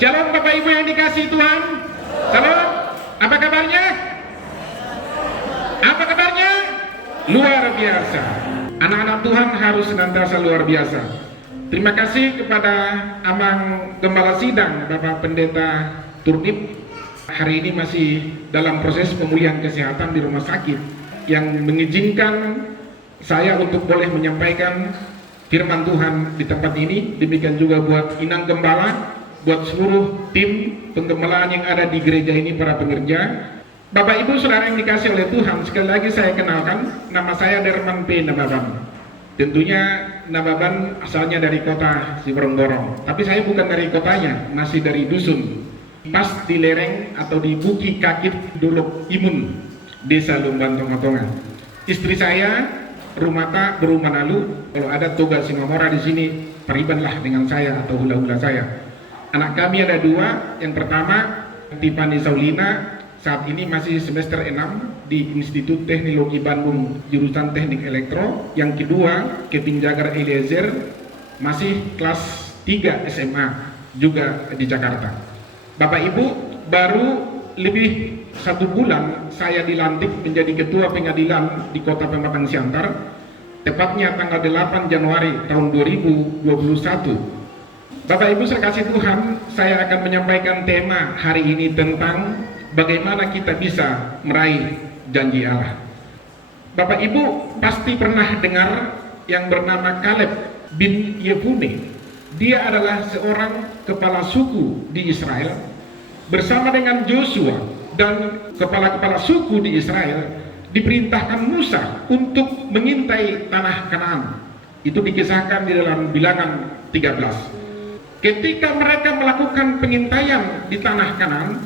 Shalom Bapak Ibu yang dikasihi Tuhan. Shalom. Apa kabarnya? Apa kabarnya? Luar biasa. Anak-anak Tuhan harus senantiasa luar biasa. Terima kasih kepada Amang Gembala Sidang Bapak Pendeta Turnip. Hari ini masih dalam proses pemulihan kesehatan di rumah sakit, yang mengizinkan saya untuk boleh menyampaikan firman Tuhan di tempat ini. Demikian juga buat Inang Gembala, buat seluruh tim penggembalaan yang ada di gereja ini, para pengerja. Bapak Ibu Saudara yang dikasih oleh Tuhan, sekali lagi saya kenalkan, nama saya Derman P. Nababan. Tentunya Nababan asalnya dari kota Siborong, tapi saya bukan dari kotanya, masih dari dusun, pas di lereng atau di Buki Kakit Dolok Imun, Desa Lumban Tonga-Tonga. Istri saya Rumata Berumanalu. Kalau ada toga Simamora di sini, peribanlah dengan saya atau hula-hula saya. Anak kami ada dua. Yang pertama Tipani Saulina, saat ini masih semester 6 di Institut Teknologi Bandung jurusan Teknik Elektro. Yang kedua Kevin Jagar Eliezer, masih kelas 3 SMA juga di Jakarta. Bapak Ibu, baru lebih 1 bulan saya dilantik menjadi ketua pengadilan di Kota Pematang Siantar, tepatnya tanggal 8 Januari tahun 2021. Bapak Ibu saya kasih Tuhan, saya akan menyampaikan tema hari ini tentang bagaimana kita bisa meraih janji Allah. Bapak Ibu pasti pernah dengar yang bernama Kaleb bin Yefune. Dia adalah seorang kepala suku di Israel bersama dengan Joshua, dan kepala-kepala suku di Israel diperintahkan Musa untuk mengintai tanah Kanaan. Itu dikisahkan di dalam Bilangan 13. Ketika mereka melakukan pengintaian di tanah Kanaan,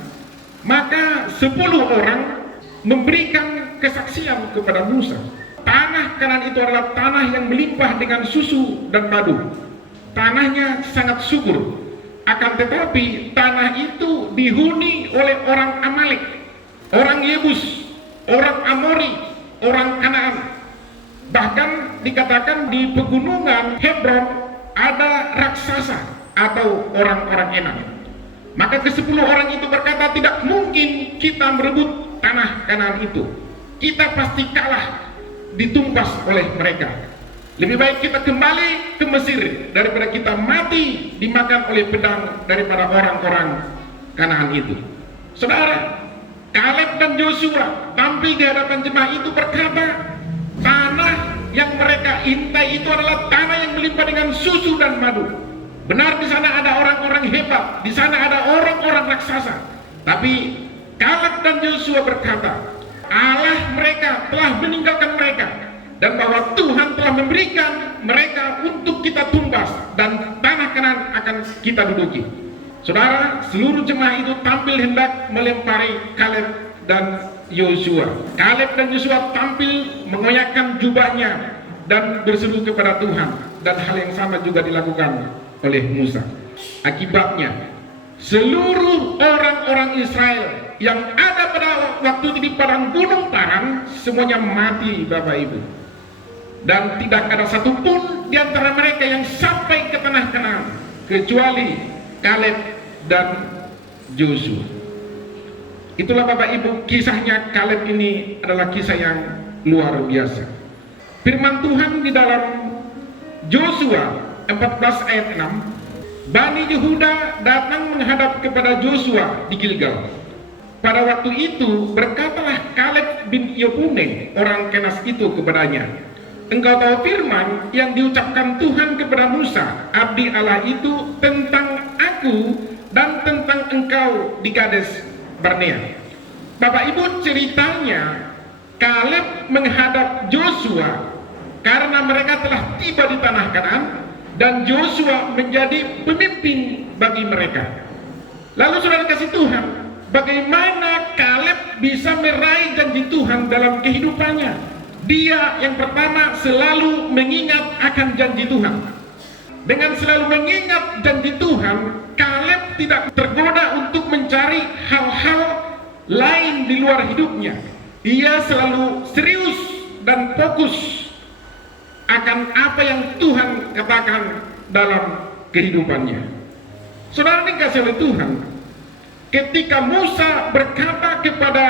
maka 10 orang memberikan kesaksian kepada Musa. Tanah Kanaan itu adalah tanah yang melimpah dengan susu dan madu. Tanahnya sangat subur. Akan tetapi tanah itu dihuni oleh orang Amalek, orang Yebus, orang Amori, orang Kanaan. Bahkan dikatakan di pegunungan Hebron ada raksasa atau orang-orang Enak. Maka ke-10 orang itu berkata, tidak mungkin kita merebut tanah Kanaan itu. Kita pasti kalah, ditumpas oleh mereka. Lebih baik kita kembali ke Mesir daripada kita mati dimakan oleh pedang daripada orang-orang Kanaan itu. Saudara, Kaleb dan Joshua tampil di hadapan jemaah itu berkata, tanah yang mereka intai itu adalah tanah yang melimpah dengan susu dan madu. Benar, di sana ada orang-orang hebat, di sana ada orang-orang raksasa. Tapi Kaleb dan Joshua berkata, Allah mereka telah meninggalkan mereka, dan bahwa Tuhan telah memberikan mereka untuk kita tumbas, dan tanah Kanaan akan kita duduki. Saudara, seluruh jemaah itu tampil hendak melempari Kaleb dan Yosua. Kaleb dan Yosua tampil mengoyakkan jubahnya dan berseru kepada Tuhan, dan hal yang sama juga dilakukan oleh Musa. Akibatnya seluruh orang-orang Israel yang ada pada waktu itu di padang gunung Paran semuanya mati, Bapak Ibu. Dan tidak ada satupun di antara mereka yang sampai ke tanah Kanaan kecuali Kaleb dan Joshua. Itulah Bapak Ibu, kisahnya Kaleb ini adalah kisah yang luar biasa. Firman Tuhan di dalam Joshua 14 ayat 6, Bani Yehuda datang menghadap kepada Joshua di Gilgal. Pada waktu itu berkatalah Kaleb bin Yefune orang Kenas itu kepadanya, engkau tahu firman yang diucapkan Tuhan kepada Musa, abdi Allah itu, tentang aku dan tentang engkau di Kades Barnea. Bapak Ibu, ceritanya Kaleb menghadap Joshua karena mereka telah tiba di tanah Kanaan, dan Joshua menjadi pemimpin bagi mereka. Lalu saudara kasih Tuhan, bagaimana Kaleb bisa meraih janji Tuhan dalam kehidupannya? Dia yang pertama selalu mengingat akan janji Tuhan. Dengan selalu mengingat janji Tuhan, Kaleb tidak tergoda untuk mencari hal-hal lain di luar hidupnya. Ia selalu serius dan fokus akan apa yang Tuhan katakan dalam kehidupannya. Saudara dikasih oleh Tuhan, ketika Musa berkata kepada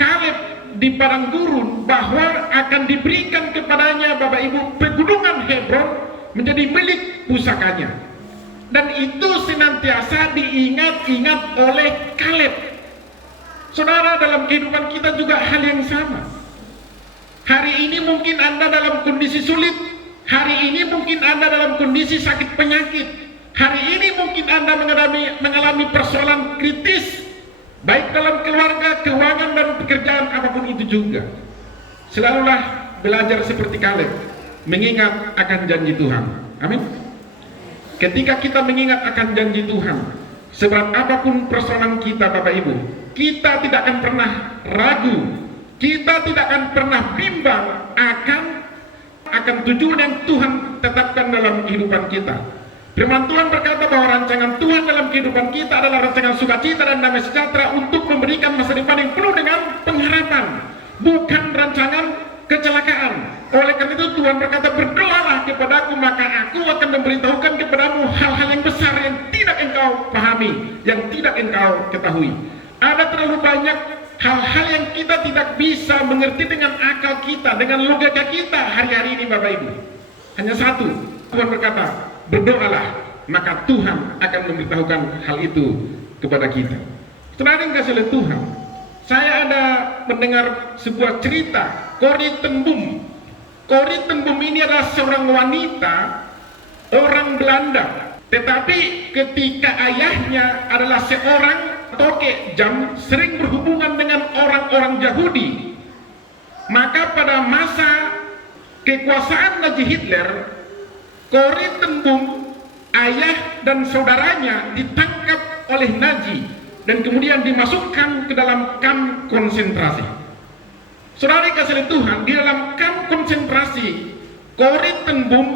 Kaleb di padang gurun bahwa akan diberikan kepadanya, Bapak Ibu, pegunungan Hebron menjadi milik pusakanya, dan itu senantiasa diingat-ingat oleh Kaleb. Saudara, dalam kehidupan kita juga hal yang sama. Hari ini mungkin Anda dalam kondisi sulit, hari ini mungkin Anda dalam kondisi sakit penyakit, hari ini mungkin Anda mengalami persoalan kritis, baik dalam keluarga, keuangan, dan pekerjaan, apapun itu juga. Selalulah belajar seperti Kaleb, mengingat akan janji Tuhan. Amin. Ketika kita mengingat akan janji Tuhan, seberat apapun persoalan kita, Bapak Ibu, kita tidak akan pernah ragu, kita tidak akan pernah bimbang akan tujuan yang Tuhan tetapkan dalam kehidupan kita. Firman Tuhan berkata bahwa rancangan Tuhan dalam kehidupan kita adalah rancangan sukacita dan damai sejahtera untuk memberikan masa depan yang penuh dengan pengharapan, bukan rancangan kecelakaan. Oleh karena itu Tuhan berkata, berdoalah kepadaku, maka aku akan memberitahukan kepadamu hal-hal yang besar yang tidak engkau pahami, yang tidak engkau ketahui. Ada terlalu banyak hal-hal yang kita tidak bisa mengerti dengan akal kita, dengan logika kita hari-hari ini, Bapak Ibu. Hanya satu, Tuhan berkata, berdoalah, maka Tuhan akan memberitahukan hal itu kepada kita. Saudara yang kasih oleh Tuhan, saya ada mendengar sebuah cerita Corrie ten Boom. Corrie ten Boom ini adalah seorang wanita orang Belanda, tetapi ketika ayahnya adalah seorang toke jam, sering berhubungan dengan orang-orang Yahudi, maka pada masa kekuasaan Nazi Hitler, Corrie ten Boom, ayah dan saudaranya ditangkap oleh Nazi dan kemudian dimasukkan ke dalam kamp konsentrasi. Saudara kasih Tuhan, di dalam kamp konsentrasi, Corrie ten Boom,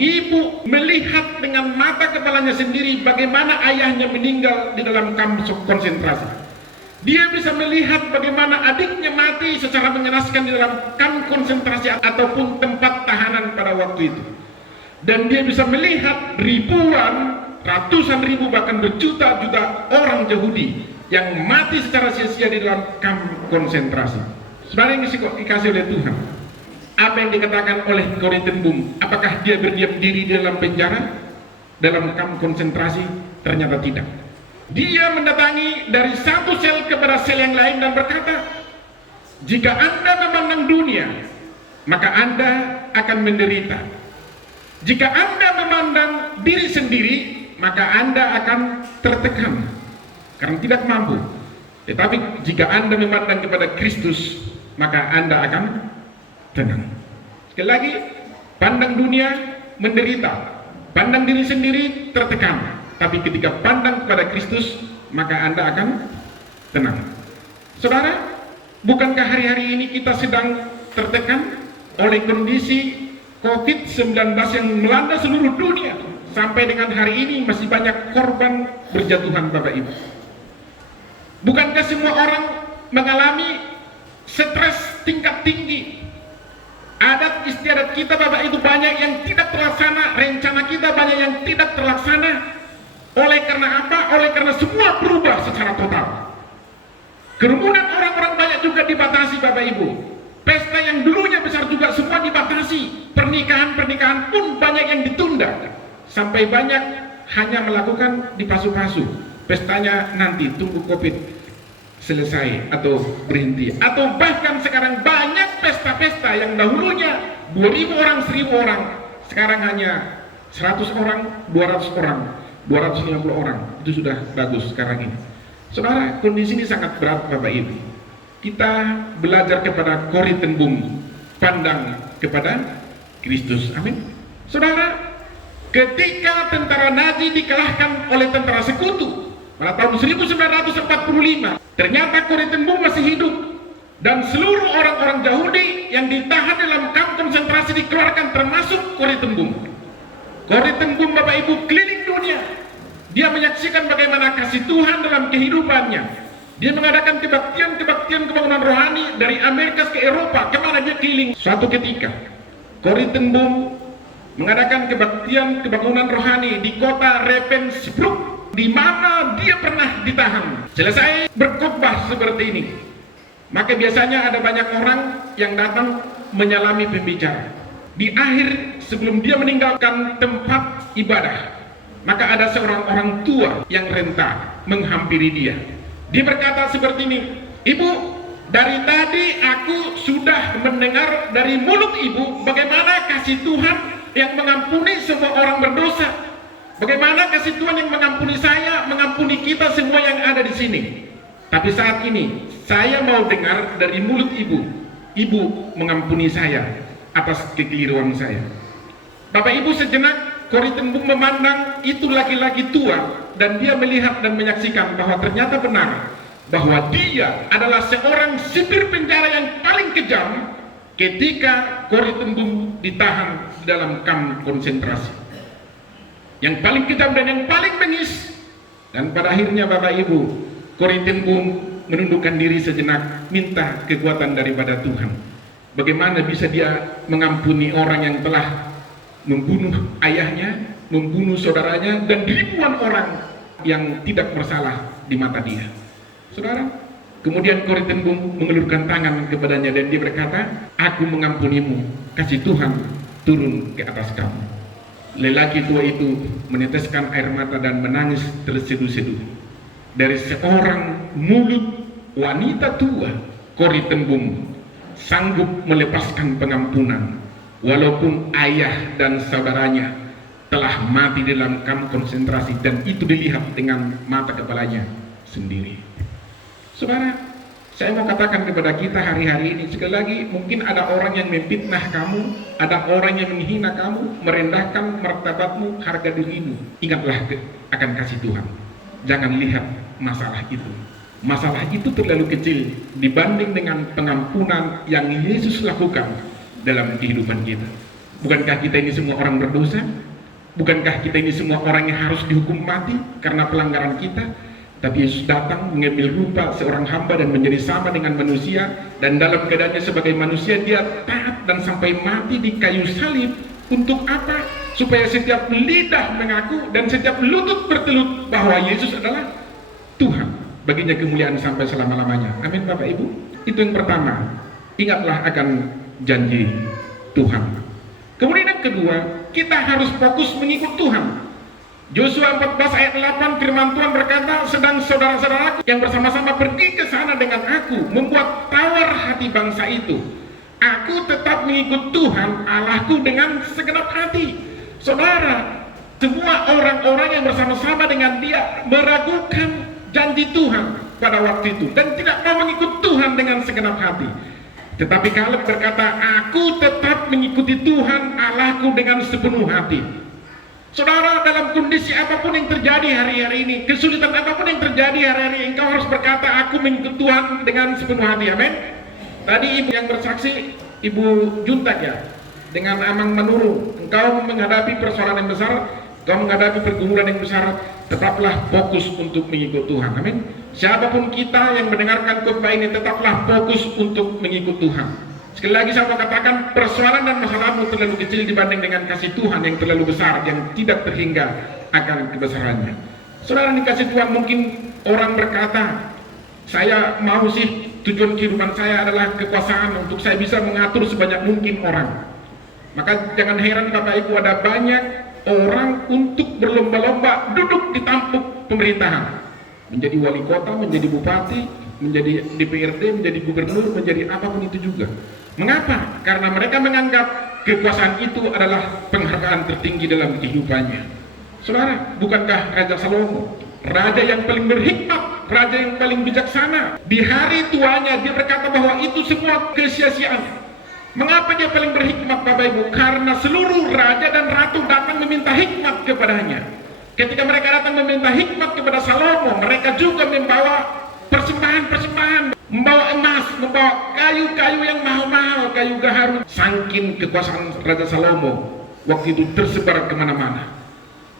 ibu melihat dengan mata kepalanya sendiri bagaimana ayahnya meninggal di dalam kamp konsentrasi. Dia bisa melihat bagaimana adiknya mati secara mengenaskan di dalam kamp konsentrasi ataupun tempat tahanan pada waktu itu. Dan dia bisa melihat ribuan, ratusan ribu, bahkan berjuta-juta orang Yahudi yang mati secara sia-sia di dalam kamp konsentrasi. Saudara yang dikasih oleh Tuhan, apa yang dikatakan oleh Corrie ten Boom? Apakah dia berdiam diri di dalam penjara, dalam kamp konsentrasi? Ternyata tidak. Dia mendatangi dari satu sel kepada sel yang lain dan berkata, jika Anda memandang dunia, maka Anda akan menderita. Jika Anda memandang diri sendiri, maka Anda akan tertekan karena tidak mampu. Tetapi jika Anda memandang kepada Kristus, maka Anda akan tenang. Sekali lagi, pandang dunia menderita, pandang diri sendiri tertekan. Tapi ketika pandang kepada Kristus, maka Anda akan tenang. Saudara, bukankah hari-hari ini kita sedang tertekan oleh kondisi COVID-19 yang melanda seluruh dunia? Sampai dengan hari ini masih banyak korban berjatuhan, Bapak Ibu. Bukankah semua orang mengalami stres tingkat tinggi? Adat istiadat kita, Bapak Ibu, banyak yang tidak terlaksana, rencana kita banyak yang tidak terlaksana. Oleh karena apa? Oleh karena semua berubah secara total. Kerumunan orang-orang banyak juga dibatasi, Bapak Ibu. Pesta yang dulunya besar juga semua dibatasi. Pernikahan-pernikahan pun banyak yang ditunda. Sampai banyak hanya melakukan dipasu-pasu. Pestanya nanti tunggu COVID selesai atau berhenti. Atau bahkan sekarang banyak pesta-pesta yang dahulunya 2.000 orang, 1.000 orang, sekarang hanya 100 orang, 200 orang, 250 orang. Itu sudah bagus sekarang ini. Saudara, kondisi ini sangat berat, Bapak Ibu. Kita belajar kepada Corrie ten Boom, pandang kepada Kristus. Amin. Saudara, ketika tentara Nazi dikalahkan oleh tentara sekutu pada tahun 1945, ternyata Corrie ten Boom masih hidup, dan seluruh orang-orang Yahudi yang ditahan dalam kamp konsentrasi dikeluarkan, termasuk Corrie ten Boom. Corrie ten Boom, Bapak Ibu, keliling dunia. Dia menyaksikan bagaimana kasih Tuhan dalam kehidupannya. Dia mengadakan kebaktian pembangunan rohani dari Amerika ke Eropa, kemana dia keliling. Suatu ketika, Corrie ten Boom mengadakan kebaktian pembangunan rohani di kota Ravensbrück di mana dia pernah ditahan. Selesai berkhotbah seperti ini, maka biasanya ada banyak orang yang datang menyalami pembicara. Di akhir sebelum dia meninggalkan tempat ibadah, maka ada seorang orang tua yang renta menghampiri dia. Dia berkata seperti ini, "Ibu, dari tadi aku sudah mendengar dari mulut ibu bagaimana kasih Tuhan yang mengampuni semua orang berdosa. Bagaimana kasih Tuhan yang mengampuni saya, mengampuni kita semua yang ada di sini. Tapi saat ini saya mau dengar dari mulut ibu, ibu mengampuni saya atas kekeliruan saya." Bapak Ibu, sejenak Corrie ten Boom memandang itu laki-laki tua, dan dia melihat dan menyaksikan bahwa ternyata benar bahwa dia adalah seorang sipir penjara yang paling kejam ketika Corrie ten Boom ditahan di dalam kamp konsentrasi. Yang paling kejam dan yang paling bengis. Dan pada akhirnya Bapak Ibu, Corrie ten Boom menundukkan diri sejenak, minta kekuatan daripada Tuhan. Bagaimana bisa dia mengampuni orang yang telah membunuh ayahnya, membunuh saudaranya, dan ribuan orang yang tidak bersalah di mata dia. Saudara, kemudian Corrie ten Boom mengelurkan tangan kepadanya dan dia berkata, "Aku mengampunimu, kasih Tuhan turun ke atas kamu." Lelaki tua itu meneteskan air mata dan menangis terseduh-seduh. Dari seorang mulut wanita tua, Corrie ten Boom sanggup melepaskan pengampunan, walaupun ayah dan saudaranya telah mati dalam kamp konsentrasi, dan itu dilihat dengan mata kepalanya sendiri. Saudara, saya mau katakan kepada kita hari-hari ini, sekali lagi, mungkin ada orang yang memfitnah kamu, ada orang yang menghina kamu, merendahkan martabatmu, harga dirimu. Ingatlah akan kasih Tuhan. Jangan lihat masalah itu. Masalah itu terlalu kecil dibanding dengan pengampunan yang Yesus lakukan dalam kehidupan kita. Bukankah kita ini semua orang berdosa? Bukankah kita ini semua orang yang harus dihukum mati karena pelanggaran kita? Tapi Yesus datang mengambil rupa seorang hamba dan menjadi sama dengan manusia, dan dalam keadaannya sebagai manusia dia taat dan sampai mati di kayu salib. Untuk apa? Supaya setiap lidah mengaku dan setiap lutut bertelut bahwa Yesus adalah Tuhan. Baginya kemuliaan sampai selama-lamanya. Amin Bapak Ibu. Itu yang pertama. Ingatlah akan janji Tuhan. Kemudian yang kedua, kita harus fokus mengikut Tuhan. Yosua 14 ayat 8, firman Tuhan berkata, "Sedang saudara-saudaraku yang bersama-sama pergi ke sana dengan aku, membuat tawar hati bangsa itu. Aku tetap mengikut Tuhan Allahku dengan segenap hati." Saudara, semua orang-orang yang bersama-sama dengan dia meragukan janji Tuhan pada waktu itu dan tidak mau mengikut Tuhan dengan segenap hati. Tetapi Kaleb berkata, "Aku tetap mengikuti Tuhan Allahku dengan sepenuh hati." Saudara, dalam kondisi apapun yang terjadi hari-hari ini, kesulitan apapun yang terjadi hari-hari ini, engkau harus berkata, "Aku mengikut Tuhan dengan sepenuh hati." Amin. Tadi ibu yang bersaksi, Ibu Juntak ya, dengan Amang Manuru, engkau menghadapi persoalan yang besar, engkau menghadapi pergumulan yang besar, tetaplah fokus untuk mengikut Tuhan. Amin. Siapapun kita yang mendengarkan khotbah ini, tetaplah fokus untuk mengikut Tuhan. Sekali lagi saya mau katakan, persoalan dan masalahmu terlalu kecil dibanding dengan kasih Tuhan yang terlalu besar, yang tidak terhingga akan kebesarannya. Saudara, dikasih Tuhan, mungkin orang berkata, "Saya mau sih tujuan kehidupan saya adalah kekuasaan untuk saya bisa mengatur sebanyak mungkin orang." Maka jangan heran Bapak Ibu, ada banyak orang untuk berlomba-lomba duduk di tampuk pemerintahan, menjadi wali kota, menjadi bupati, menjadi DPRD, menjadi gubernur, menjadi apapun itu juga. Mengapa? Karena mereka menganggap kekuasaan itu adalah penghargaan tertinggi dalam kehidupannya. Saudara, bukankah Raja Salomo, raja yang paling berhikmat, raja yang paling bijaksana, di hari tuanya dia berkata bahwa itu semua kesia-siaan. Mengapa dia paling berhikmat Bapak Ibu? Karena seluruh raja dan ratu datang meminta hikmat kepadanya. Ketika mereka datang meminta hikmat kepada Salomo, mereka juga membawa persembahan-persembahan, membawa emas, membawa kayu-kayu yang mahal-mahal, kayu gaharu. Saking kekuasaan Raja Salomo waktu itu tersebar kemana-mana.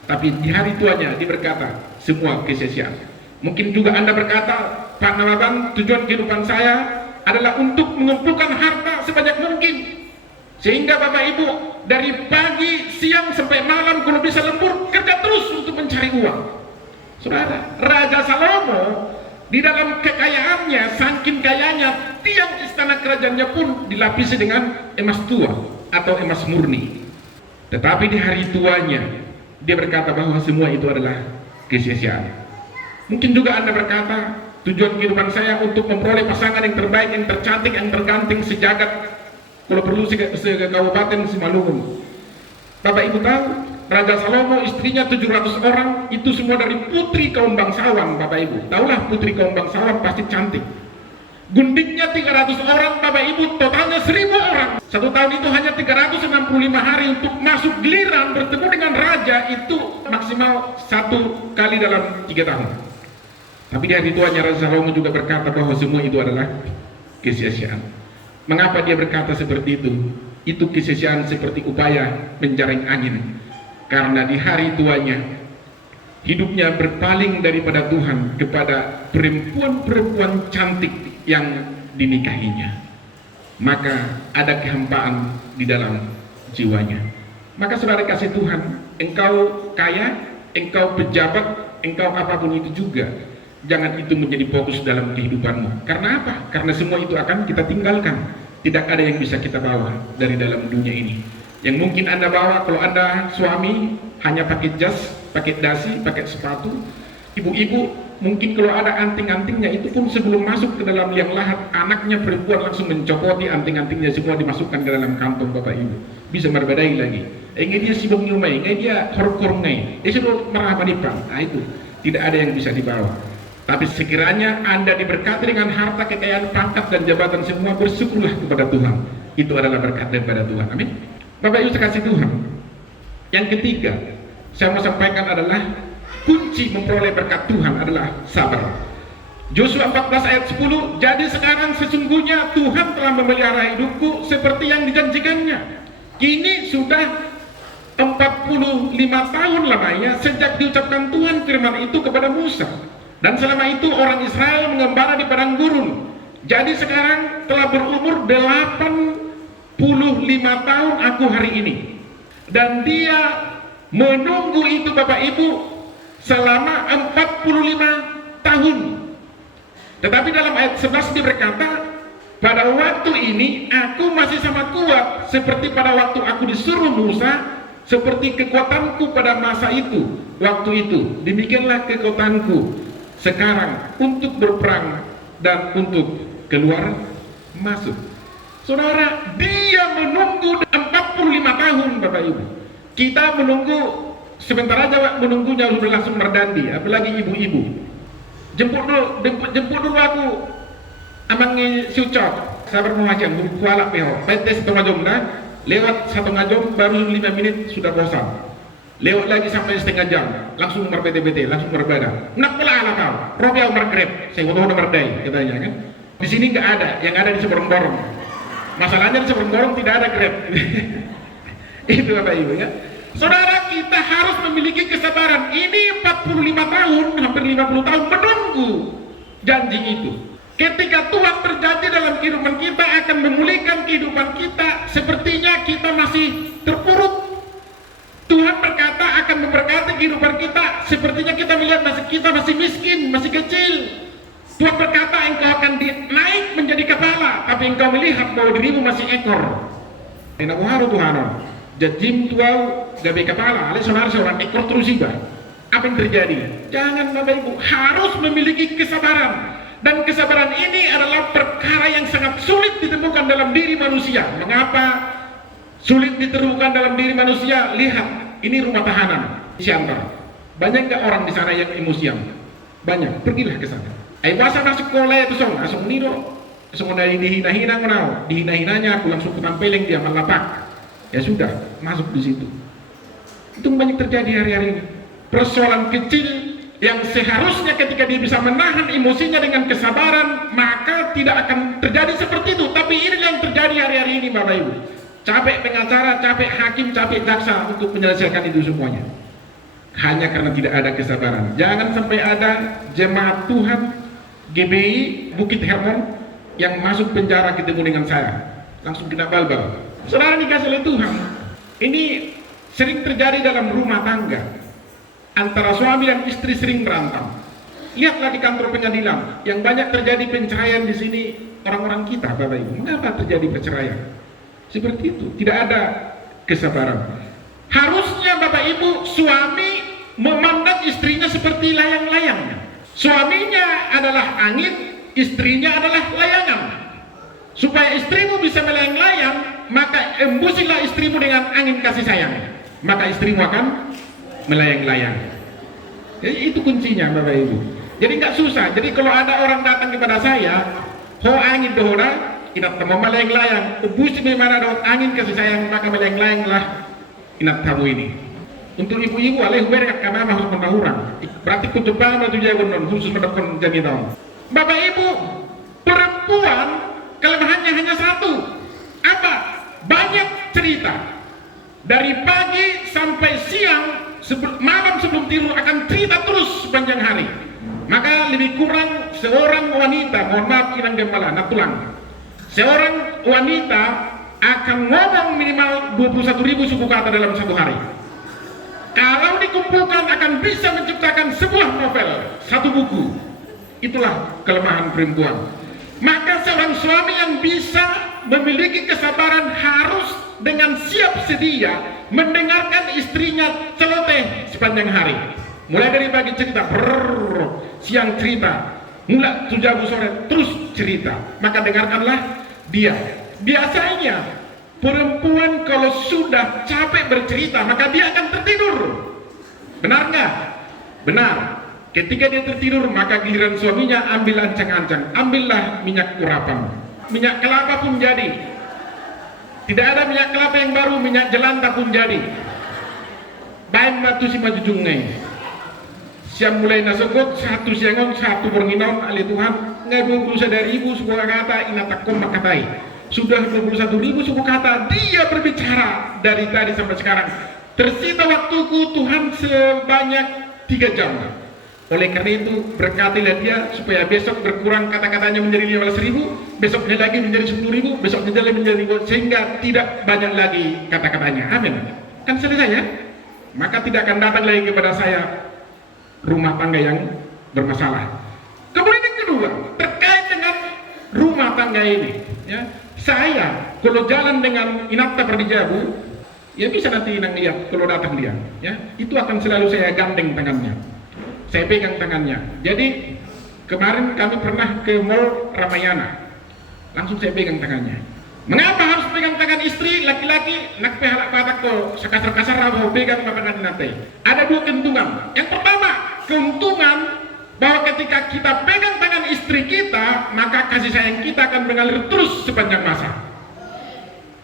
Tapi di hari tuanya dia berkata, semua kesia-siaan. Mungkin juga Anda berkata, "Pak Nawaban, tujuan kehidupan saya adalah untuk mengumpulkan harta sebanyak mungkin, sehingga Bapak Ibu dari pagi, siang sampai malam kalau bisa lembur kerja terus untuk mencari uang." Saudara, Raja Salomo di dalam kekayaannya, saking kayanya, tiang istana kerajaannya pun dilapisi dengan emas tua atau emas murni. Tetapi di hari tuanya, dia berkata bahwa semua itu adalah kesia-siaan. Mungkin juga Anda berkata, tujuan kehidupan saya untuk memperoleh pasangan yang terbaik, yang tercantik, yang terganting sejagat, kalau perlu se-kabupaten Simalungun. Bapak Ibu tahu, Raja Salomo istrinya 700 orang, itu semua dari putri kaum bangsawan. Bapak Ibu, tahulah putri kaum bangsawan pasti cantik. Gundiknya 300 orang, Bapak Ibu, totalnya 1000 orang. Satu tahun itu hanya 365 hari untuk masuk giliran bertemu dengan raja, itu maksimal 1 kali dalam 3 tahun. Tapi di hari tuanya Raja Salomo juga berkata bahwa semua itu adalah kesia-siaan. Mengapa dia berkata seperti itu? Itu kesia-siaan seperti upaya menjaring angin. Karena di hari tuanya hidupnya berpaling daripada Tuhan kepada perempuan-perempuan cantik yang dinikahinya. Maka ada kehampaan di dalam jiwanya. Maka saudara kasih Tuhan, engkau kaya, engkau pejabat, engkau apapun itu juga, jangan itu menjadi fokus dalam kehidupanmu. Karena apa? Karena semua itu akan kita tinggalkan. Tidak ada yang bisa kita bawa dari dalam dunia ini. Yang mungkin Anda bawa, kalau Anda suami hanya pakai jas, pakai dasi, pakai sepatu. Ibu-ibu mungkin kalau ada anting-antingnya, itu pun sebelum masuk ke dalam liang lahat, anaknya perempuan langsung mencopoti anting-antingnya, semua dimasukkan ke dalam kantong Bapak Ibu. Bisa berbedai lagi. Ini dia sibuk nyumai, ini dia korong-korong, dia sibuk merah manipang. Nah itu tidak ada yang bisa dibawa. Tapi sekiranya Anda diberkati dengan harta, kekayaan, pangkat, dan jabatan semua, bersyukurlah kepada Tuhan. Itu adalah berkat daripada Tuhan. Amin. Bapak Ibu sekasih Tuhan. Yang ketiga, saya mau sampaikan adalah kunci memperoleh berkat Tuhan adalah sabar. Yosua 14 ayat 10, jadi sekarang sesungguhnya Tuhan telah memelihara hidupku seperti yang dijanjikannya. Kini sudah 45 tahun lamanya sejak diucapkan Tuhan firman itu kepada Musa. Dan selama itu orang Israel mengembara di padang gurun. Jadi sekarang telah berumur 85 tahun aku hari ini. Dan dia menunggu itu Bapak Ibu selama 45 tahun. Tetapi dalam ayat 11 dia berkata, pada waktu ini aku masih sama kuat seperti pada waktu aku disuruh Musa, seperti kekuatanku pada masa itu, waktu itu. Demikianlah kekuatanku sekarang untuk berperang dan untuk keluar masuk. Saudara, dia menunggu 45 tahun Bapak Ibu. Kita menunggu sebentar aja, menunggunya sudah langsung merdandi, apalagi ibu-ibu. Jemput dulu aku amangi siucot, sabar mengajar, kualak peho, PT setengah jam dah, lewat setengah jam baru 5 menit sudah bosan. Lewat lagi sampai setengah jam, langsung umar BT-BT, langsung berbeda. Nak pula ala kau, Robi umar grab, saya udah berdai, katanya kan. Di sini nggak ada, yang ada di Seberang-borong. Masalahnya di Seberang-borong tidak ada grab. Itu Bapak Ibu ya. Saudara, kita harus memiliki kesabaran. Ini 45 tahun, hampir 50 tahun menunggu janji itu. Ketika Tuhan terjadi dalam kehidupan kita, akan memulihkan kehidupan kita, sepertinya kita masih terpuruk. Tuhan berkata akan memberkati kehidupan kita, sepertinya kita melihat kita masih miskin, masih kecil. Tuhan berkata engkau akan naik menjadi kepala, tapi engkau melihat bahwa dirimu masih ekor. Enak haru Tuhan. Jajim tuau gabe kepala, ale seorang ekor terus iba. Apa yang terjadi? Jangan Bapak Ibu, harus memiliki kesabaran. Dan kesabaran ini adalah perkara yang sangat sulit ditemukan dalam diri manusia. Mengapa sulit ditemukan dalam diri manusia? Lihat, ini rumah tahanan Siantar. Banyak nggak orang di sana yang emosian? Banyak. Pergilah ke sana. Masa masuk sekolah itu langsung nido, langsung dari dihina-hina kenal, dihina-hinanya aku langsung ketampeleng dia malapak. Ya sudah, masuk di situ. Itu banyak terjadi hari-hari ini. Persoalan kecil yang seharusnya ketika dia bisa menahan emosinya dengan kesabaran, maka tidak akan terjadi seperti itu. Tapi ini yang terjadi hari-hari ini Bapak Ibu. Capek pengacara, capek hakim, capek jaksa untuk menyelesaikan itu semuanya. Hanya karena tidak ada kesabaran. Jangan sampai ada jemaat Tuhan GBI Bukit Hermon yang masuk penjara ketemu dengan saya, langsung kena balbal. Saudara dikasih oleh Tuhan, ini sering terjadi dalam rumah tangga. antara suami dan istri sering berantem. Lihatlah di kantor pengadilan, yang banyak terjadi perceraian di sini orang-orang kita, Bapak Ibu. Mengapa terjadi perceraian? Seperti itu, tidak ada kesabaran. Harusnya Bapak Ibu, suami memandang istrinya seperti layang-layang. Suaminya adalah angin, istrinya adalah layangan. Supaya istrimu bisa melayang-layang, maka embusilah istrimu dengan angin kasih sayang. Maka istrimu akan melayang-layang. Jadi itu kuncinya, Bapak Ibu. Jadi nggak susah. Jadi kalau ada orang datang kepada saya, ho angin dohora, inat tamu melayang-layang, embusi memang ada angin kasih sayang, maka melayang-layanglah inat tamu ini. Untuk ibu-ibu alih berak karena harus menahurang. Berarti kutuban atau jagoan khusus mendapatkan jaminan. Bapak Ibu, perempuan kelemahannya hanya satu. Apa? Banyak cerita. Dari pagi sampai siang, malam sebelum tidur akan cerita terus sepanjang hari. Maka lebih kurang seorang wanita, mohon maaf Inang Gembala, natulang. Seorang wanita akan ngomong minimal 21.000 suku kata dalam satu hari. Kalau dikumpulkan akan bisa menciptakan sebuah novel, satu buku. Itulah kelemahan perempuan. Maka seorang suami yang bisa memiliki kesabaran harus dengan siap sedia mendengarkan istrinya celoteh sepanjang hari. Mulai dari pagi cerita, siang cerita, mulai 7 sore terus cerita. Maka dengarkanlah dia. Biasanya perempuan kalau sudah capek bercerita maka dia akan tertidur. Benar nggak? Benar. Ketika dia tertidur maka giliran suaminya ambil ancang-ancang, ambillah minyak urapan, minyak kelapa pun jadi. Tidak ada minyak kelapa yang baru, minyak jelantah pun jadi. Bain batu si maju jungai. Siang mulai nasokot, satu siangon, satu berginon, alih Tuhan, nggak 21.000 suku kata inatakom makatai. Sudah 21.000 suku kata, dia berbicara dari tadi sampai sekarang. Tersita waktuku Tuhan sebanyak 3 jam. Oleh karena itu berkatilah dia supaya besok berkurang kata-katanya menjadi 15.000, besoknya lagi menjadi 10.000, besoknya lagi menjadi 10.000, sehingga tidak banyak lagi kata-katanya. Amin. Kan selesai ya? Maka tidak akan datang lagi kepada saya rumah tangga yang bermasalah. Kemudian yang kedua, terkait dengan rumah tangga ini, ya, saya kalau jalan dengan Inata Perdijabu, ya bisa nanti Inang lihat kalau datang dia, ya, itu akan selalu saya gandeng tangannya, saya pegang tangannya. Jadi kemarin kami pernah ke Mall Ramayana, langsung saya pegang tangannya. Mengapa harus pegang tangan istri laki-laki? Nak pehalak patak ko sekasar-kasar rabo pegang tangan nate. Ada 2 keuntungan. Yang pertama, keuntungan bahwa ketika kita pegang tangan istri kita, maka kasih sayang kita akan mengalir terus sepanjang masa.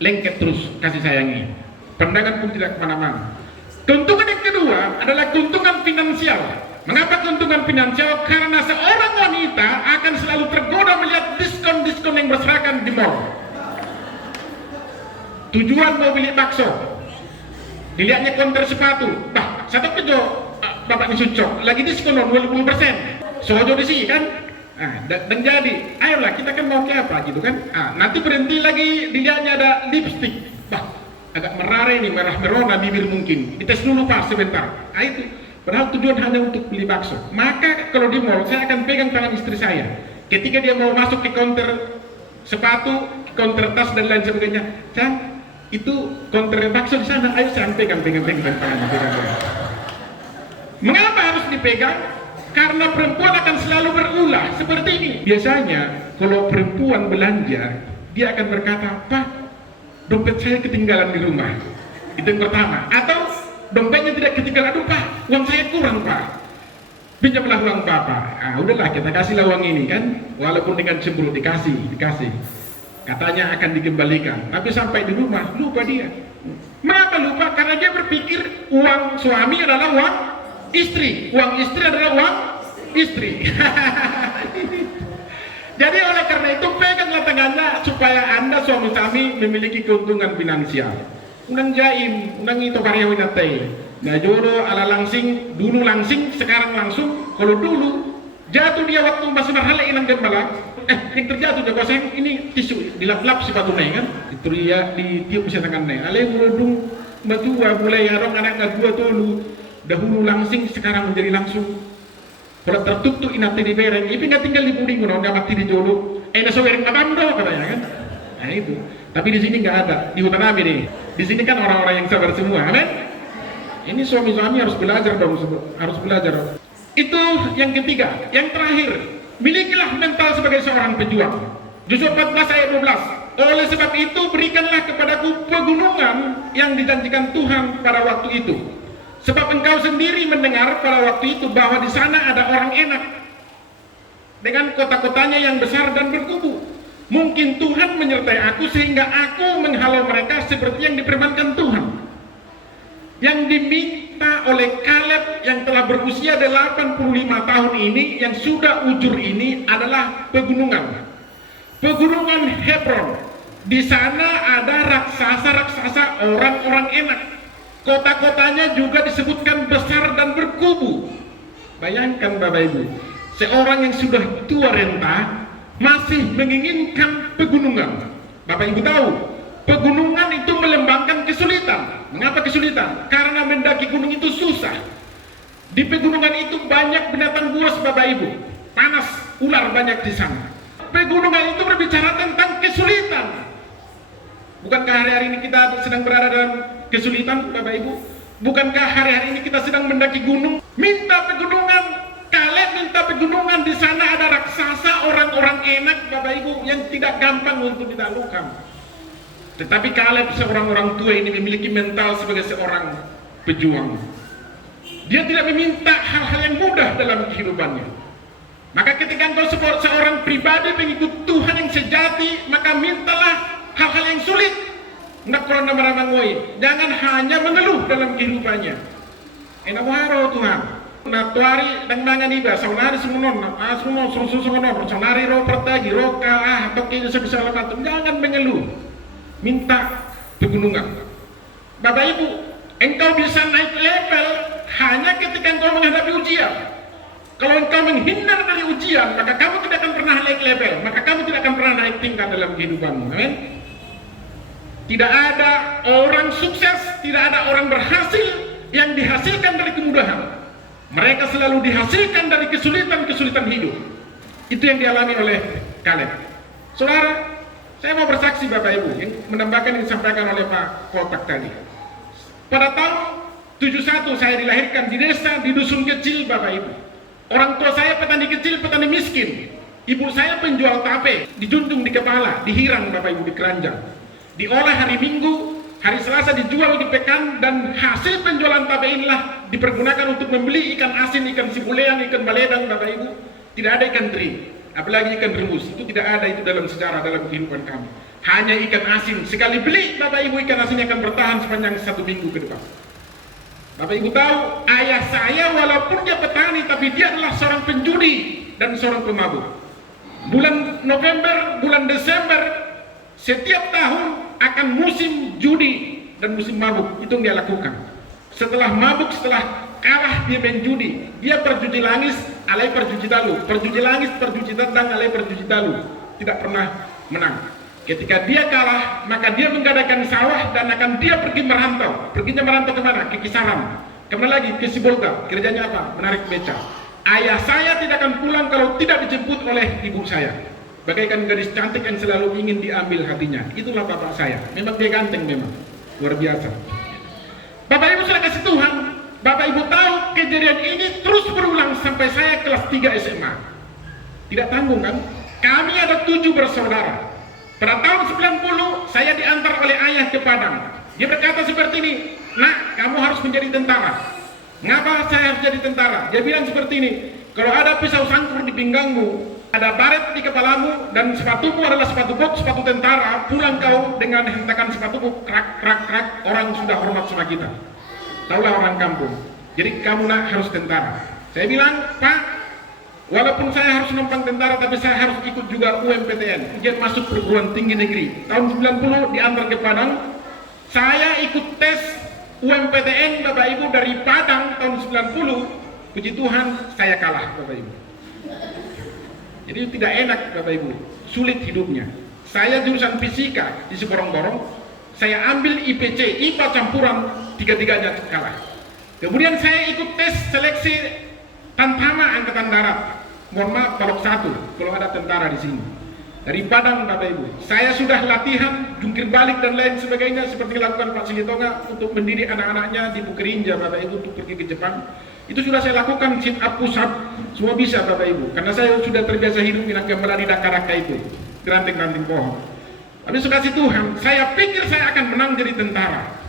Lengket terus kasih sayangnya. Pandangan pun tidak kemana-mana. Keuntungan yang kedua adalah keuntungan finansial. Mengapa keuntungan finansial? Karena seorang wanita akan selalu tergoda melihat diskon-diskon yang berserakan di mall. Tujuan mau beli bakso, dilihatnya konter sepatu, bah satu kejo bapak disucok, lagi diskon 20%, sojo di sini kan, dan jadi, ayolah kita kan mau ke apa gitu kan, nanti berhenti lagi dilihatnya ada lipstick, bah agak merah ini, merah merona bibir mungkin, dites dulu pas sebentar, itu, padahal tujuan hanya untuk beli bakso. Maka kalau di mall saya akan pegang tangan istri saya, ketika dia mau masuk ke konter sepatu, konter tas dan lain sebagainya, sayang, itu konter bakso di sana, ayo saya pegang tangannya. Mengapa harus dipegang? Karena perempuan akan selalu berulah seperti ini. Biasanya kalau perempuan belanja, dia akan berkata, Pak, dompet saya ketinggalan di rumah. Itu yang pertama. Atau dompetnya tidak ketinggalan, aduh Pak, uang saya kurang Pak, pinjamlah uang Bapak. Udahlah kita kasihlah uang ini kan, walaupun dengan cemburu dikasih. Katanya akan dikembalikan, tapi sampai di rumah lupa dia. Mengapa lupa? Karena dia berpikir uang suami adalah uang istri, uang istri adalah uang istri. Jadi oleh karena itu peganglah tangannya supaya Anda suami memiliki keuntungan finansial. Unang jaim, unang itu karyawinate. Nah jodoh ala langsing, dulu langsing, sekarang langsung. Kalau dulu jatuh dia waktu masih marhala Inang Gembala. Yang terjatuh dia sayang ini tisu dilap-lap si batu kan itu dia ditiup bisa tangan alih mulai dong batu mulai orang anak gua dulu dahulu langsing sekarang menjadi langsung. Kalau tertutup inati di bereng, itu nggak tinggal di puding, nggak mati di jolo. Nasi goreng abang do katanya kan. Nah itu. Tapi di sini nggak ada, di hutan Nabi nih. Di sini kan orang-orang yang sabar semua, amin. Ini suami-suami harus belajar dong, harus belajar. Itu yang ketiga. Yang terakhir, milikilah mental sebagai seorang pejuang. Juz 14 ayat 12. Oleh sebab itu berikanlah kepadaku pegunungan yang dijanjikan Tuhan pada waktu itu. Sebab engkau sendiri mendengar pada waktu itu bahwa di sana ada orang enak dengan kota-kotanya yang besar dan berkubu. Mungkin Tuhan menyertai aku sehingga aku menghalau mereka seperti yang difirmankan Tuhan. Yang diminta oleh Kaleb yang telah berusia 85 tahun ini, yang sudah ujur ini adalah pegunungan. Pegunungan Hebron. Di sana ada raksasa-raksasa, orang-orang enak. Kota-kotanya juga disebutkan besar dan berkubu. Bayangkan Bapak Ibu, seorang yang sudah tua renta masih menginginkan pegunungan. Bapak Ibu tahu, pegunungan itu melambangkan kesulitan. Mengapa kesulitan? Karena mendaki gunung itu susah. Di pegunungan itu banyak binatang buas Bapak Ibu. Panas, ular banyak di sana. Pegunungan itu berbicara tentang kesulitan. Bukankah hari-hari ini kita sedang berada dalam kesulitan Bapak Ibu? Bukankah hari-hari ini kita sedang mendaki gunung? Minta pegunungan. Kaleb minta pegunungan. Di sana ada raksasa, orang-orang enak Bapak Ibu, yang tidak gampang untuk ditaklukkan. Tetapi Kaleb, seorang orang tua ini, memiliki mental sebagai seorang pejuang. Dia tidak meminta hal-hal yang mudah dalam kehidupannya. Maka ketika engkau seorang pribadi pengikut Tuhan yang sejati, maka mintalah hal-hal yang sulit. Jangan hanya mengeluh dalam kehidupannya. Enak waro Tuhan. Natuari dengan iba, saunari semunon, saunari ro pertagi, ro kalah, atau kini sebisa lepas. Jangan mengeluh. Minta pegunungan. Bapak Ibu, engkau bisa naik level hanya ketika engkau menghadapi ujian. Kalau engkau menghindar dari ujian, maka kamu tidak akan pernah naik level, maka kamu tidak akan pernah naik tingkat dalam kehidupanmu. Amin. Tidak ada orang sukses, tidak ada orang berhasil yang dihasilkan dari kemudahan. Mereka selalu dihasilkan dari kesulitan-kesulitan hidup. Itu yang dialami oleh Kaleb. Saudara, saya mau bersaksi Bapak Ibu yang menambahkan yang disampaikan oleh Pak Kotak tadi. Pada tahun 71 saya dilahirkan di desa, di dusun kecil Bapak Ibu. Orang tua saya petani kecil, petani miskin. Ibu saya penjual tape, dijunjung di kepala, dihirang Bapak Ibu di keranjang. Diolah hari Minggu, hari Selasa dijual di pekan, dan hasil penjualan tape inilah dipergunakan untuk membeli ikan asin, ikan sibuleang, ikan baledang Bapak Ibu. Tidak ada ikan teri, apalagi ikan rebus. Itu tidak ada itu dalam sejarah, dalam kehidupan kami. Hanya ikan asin. Sekali beli Bapak Ibu, ikan asin akan bertahan sepanjang 1 minggu ke depan. Bapak Ibu tahu, ayah saya walaupun dia petani, tapi dia adalah seorang penjudi dan seorang pemabuk. Bulan November, bulan Desember, setiap tahun akan musim judi dan musim mabuk. Itu yang dia lakukan. Setelah mabuk, setelah kalah dia main judi, dia perjudi langis, alai perjudi dalu, perjudi langis, perjudi tendang, alai perjudi dalu. Tidak pernah menang. Ketika dia kalah, maka dia menggadaikan sawah dan akan dia pergi merantau. Perginya merantau kemana? Ke Kisaram. Kemana lagi? Ke Sibolga. Kerjanya apa? Menarik beca. Ayah saya tidak akan pulang kalau tidak dijemput oleh ibu saya. Bagaikan gadis cantik yang selalu ingin diambil hatinya. Itulah bapak saya. Memang dia ganteng memang. Luar biasa. Bapak Ibu sudah kasih Tuhan. Bapak Ibu tahu kejadian ini terus berulang sampai saya kelas 3 SMA. Tidak tanggung kan? Kami ada 7 bersaudara. Pada tahun 90 saya diantar oleh ayah ke Padang. Dia berkata seperti ini, "Nak, kamu harus menjadi tentara." "Ngapa saya harus jadi tentara?" Dia bilang seperti ini, "Kalau ada pisau sangkur di pinggangmu, ada baret di kepalamu, dan sepatumu adalah sepatu box, sepatu tentara, pulang kau dengan hentakan sepatumu, krak, krak, krak, orang sudah hormat sama kita." Taulah orang kampung. Jadi kamu nak harus tentara. Saya bilang, "Pak, walaupun saya harus numpang tentara, tapi saya harus ikut juga UMPTN, ujian masuk perguruan tinggi negeri." Tahun 90 diantar ke Padang. Saya ikut tes UMPTN Bapak Ibu dari Padang tahun 90. Puji Tuhan saya kalah Bapak Ibu. Jadi tidak enak Bapak Ibu, sulit hidupnya. Saya jurusan fisika di Seborong-borong, saya ambil IPC, IPA campuran, tiga-tiganya kalah. Kemudian saya ikut tes seleksi Tantama Angkatan Darat. Mohon maaf, Balok 1, kalau ada tentara di sini. Dari Padang, Bapak Ibu. Saya sudah latihan, jungkir balik dan lain sebagainya, seperti dilakukan Pak Silitonga untuk mendidik anak-anaknya di Bukerinja, Bapak Ibu, untuk pergi ke Jepang. Itu sudah saya lakukan, sit up, push up, semua bisa, Bapak Ibu. Karena saya sudah terbiasa hidup dengan gamelan di daka-daka itu, di ranting-ranting pohon. Tapi sudah Tuhan, saya pikir saya akan menang jadi tentara.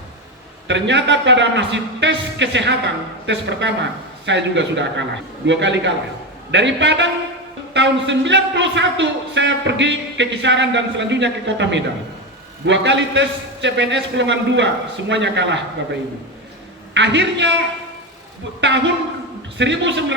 Ternyata pada masih tes kesehatan, tes pertama, saya juga sudah kalah, 2 kali kalah. Dari Padang tahun 91 saya pergi ke Kisaran dan selanjutnya ke Kota Medan. 2 kali tes CPNS golongan 2, semuanya kalah, Bapak Ibu. Akhirnya tahun 1992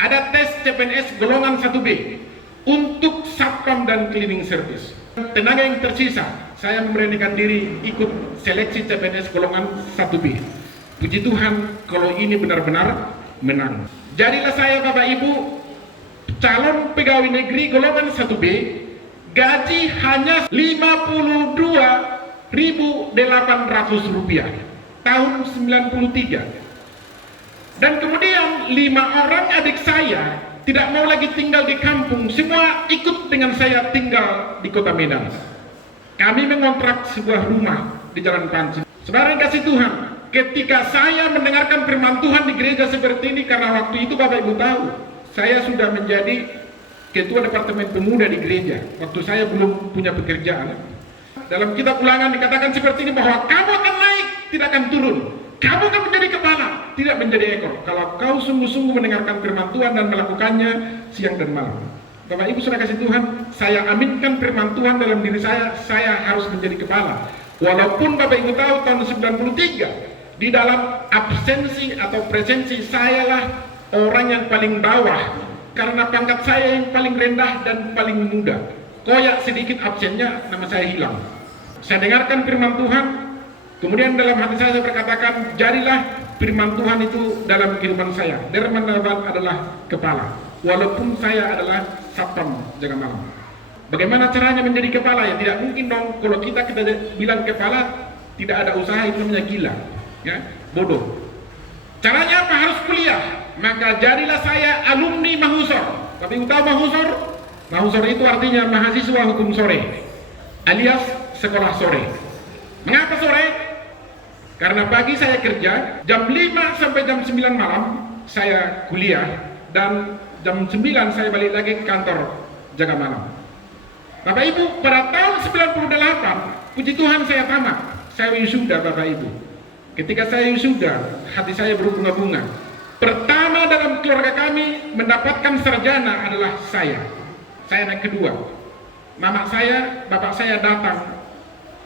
ada tes CPNS golongan 1B untuk Satpam dan Cleaning Service. Tenaga yang tersisa, saya memberanikan diri ikut seleksi CPNS golongan 1B. Puji Tuhan, kalau ini benar-benar menang. Jadilah saya, Bapak Ibu, calon pegawai negeri golongan 1B, gaji hanya Rp52.800 tahun 93. Dan kemudian 5 orang adik saya tidak mau lagi tinggal di kampung, semua ikut dengan saya tinggal di Kota Medan. Kami mengontrak sebuah rumah di Jalan Panci. Saudara yang kasih Tuhan, ketika saya mendengarkan firman Tuhan di gereja seperti ini, karena waktu itu Bapak Ibu tahu, saya sudah menjadi ketua departemen pemuda di gereja. Waktu saya belum punya pekerjaan. Dalam kitab Ulangan dikatakan seperti ini, bahwa kamu akan naik, tidak akan turun. Kamu akan menjadi kepala, tidak menjadi ekor. Kalau kau sungguh-sungguh mendengarkan firman Tuhan dan melakukannya siang dan malam. Bapak Ibu sudah kasih Tuhan, saya aminkan firman Tuhan dalam diri saya harus menjadi kepala. Walaupun Bapak Ibu tahu tahun 93, di dalam absensi atau presensi, sayalah orang yang paling bawah. Karena pangkat saya yang paling rendah dan paling muda. Koyak sedikit absennya, nama saya hilang. Saya dengarkan firman Tuhan, kemudian dalam hati saya berkatakan, jadilah firman Tuhan itu dalam kehidupan saya. Derman Nabal adalah kepala, walaupun saya adalah satpam jaga malam. Bagaimana caranya menjadi kepala? Ya tidak mungkin dong, kalau kita bilang kepala, tidak ada usaha, itu namanya gila, ya, bodoh. Caranya apa? Harus kuliah. Maka jadilah saya alumni Mahusor. Tapi tahu Mahusor? Mahusor itu artinya mahasiswa hukum sore, alias sekolah sore. Mengapa sore? Karena pagi saya kerja, jam 5 sampai jam 9 malam saya kuliah, dan jam 9 saya balik lagi ke kantor jaga malam. Bapak Ibu, pada tahun 98, puji Tuhan saya tamat, saya wisuda Bapak Ibu. Ketika saya wisuda, hati saya berbunga-bunga. Pertama dalam keluarga kami mendapatkan sarjana adalah saya anak kedua. Mama saya, bapak saya datang,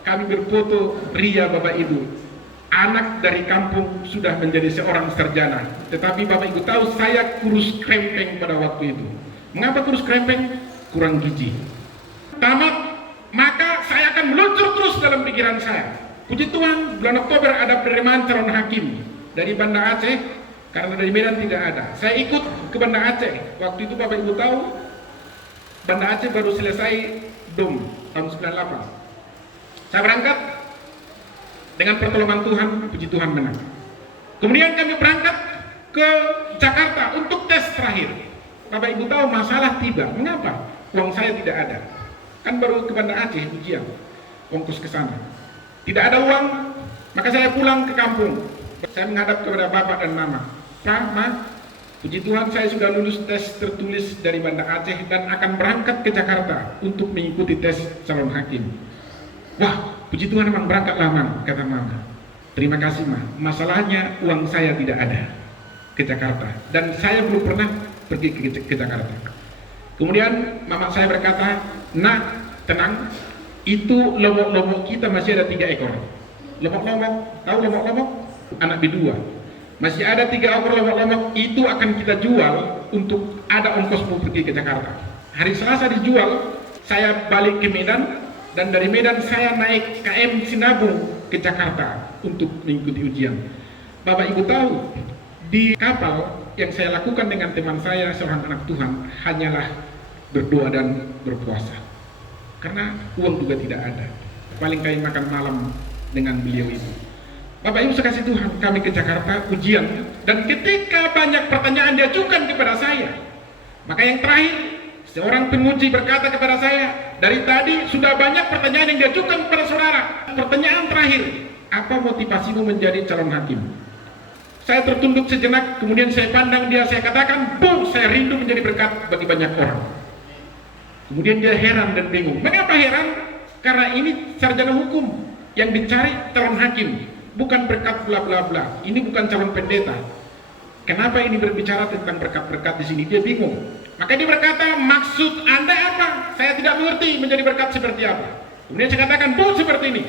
kami berfoto ria Bapak Ibu. Anak dari kampung sudah menjadi seorang sarjana. Tetapi Bapak Ibu tahu saya kurus krempeng pada waktu itu. Mengapa kurus krempeng? Kurang gizi. Tamat, maka saya akan meluncur terus dalam pikiran saya. Puji Tuhan, bulan Oktober ada penerimaan calon hakim dari Banda Aceh, karena dari Medan tidak ada. Saya ikut ke Banda Aceh. Waktu itu Bapak Ibu tahu, Banda Aceh baru selesai DOM tahun 98. Saya berangkat dengan pertolongan Tuhan, puji Tuhan menang. Kemudian kami berangkat ke Jakarta untuk tes terakhir. Bapak Ibu tahu masalah tiba. Mengapa? Uang saya tidak ada. Kan baru ke Banda Aceh ujian, ongkos ke sana. Tidak ada uang, maka saya pulang ke kampung. Saya menghadap kepada bapak dan mama. Pak, Ma, puji Tuhan saya sudah lulus tes tertulis dari Banda Aceh dan akan berangkat ke Jakarta untuk mengikuti tes calon hakim. Wah, puji Tuhan memang berangkatlah, Man, kata mama. Terima kasih, Ma. Masalahnya uang saya tidak ada ke Jakarta dan saya belum pernah pergi ke Jakarta. Kemudian mama saya berkata, "Nah, tenang. Itu lomok-lomok kita masih ada 3 ekor. Lomok-lomok, tahu lomok-lomok? Anak B2. Masih ada 3 ekor lomok-lomok, itu akan kita jual untuk ada ongkos mau pergi ke Jakarta." Hari Selasa dijual, saya balik ke Medan, dan dari Medan saya naik KM Sinabung ke Jakarta untuk mengikuti ujian. Bapak Ibu tahu, di kapal yang saya lakukan dengan teman saya, seorang anak Tuhan, hanyalah berdoa dan berpuasa. Karena uang juga tidak ada. Paling kali makan malam dengan beliau itu. Bapak Ibu sekasih Tuhan, kami ke Jakarta ujian, dan ketika banyak pertanyaan diajukan kepada saya, maka yang terakhir seorang penguji berkata kepada saya, dari tadi sudah banyak pertanyaan yang diajukan kepada saudara. Pertanyaan terakhir, apa motivasimu menjadi calon hakim? Saya tertunduk sejenak, kemudian saya pandang dia, saya katakan, Bu, saya rindu menjadi berkat bagi banyak orang. Kemudian dia heran dan bingung. Mengapa heran? Karena ini sarjana hukum, yang dicari calon hakim, bukan berkat bla bla bla. Ini bukan calon pendeta. Kenapa ini berbicara tentang berkat-berkat di sini? Dia bingung. Maka dia berkata, maksud Anda apa? Saya tidak mengerti menjadi berkat seperti apa. Kemudian saya katakan, Bu, seperti ini.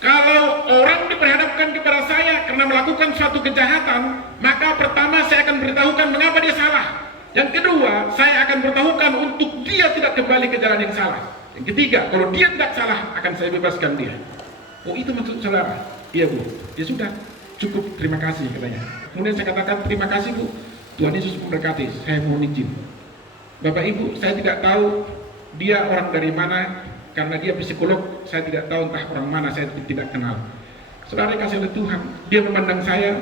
Kalau orang diperhadapkan kepada saya karena melakukan suatu kejahatan, maka pertama saya akan beritahukan mengapa dia salah. Yang kedua, saya akan beritahukan untuk dia tidak kembali ke jalan yang salah. Yang ketiga, kalau dia tidak salah, akan saya bebaskan dia. Oh, itu maksud saudara? Iya, Bu. Ya sudah, cukup, terima kasih katanya. Kemudian saya katakan, terima kasih, Bu, Tuhan Yesus memberkati, saya mohon izin. Bapak Ibu, saya tidak tahu dia orang dari mana, karena dia psikolog, saya tidak tahu entah orang mana, saya tidak kenal. Saudara kasih oleh Tuhan, dia memandang saya,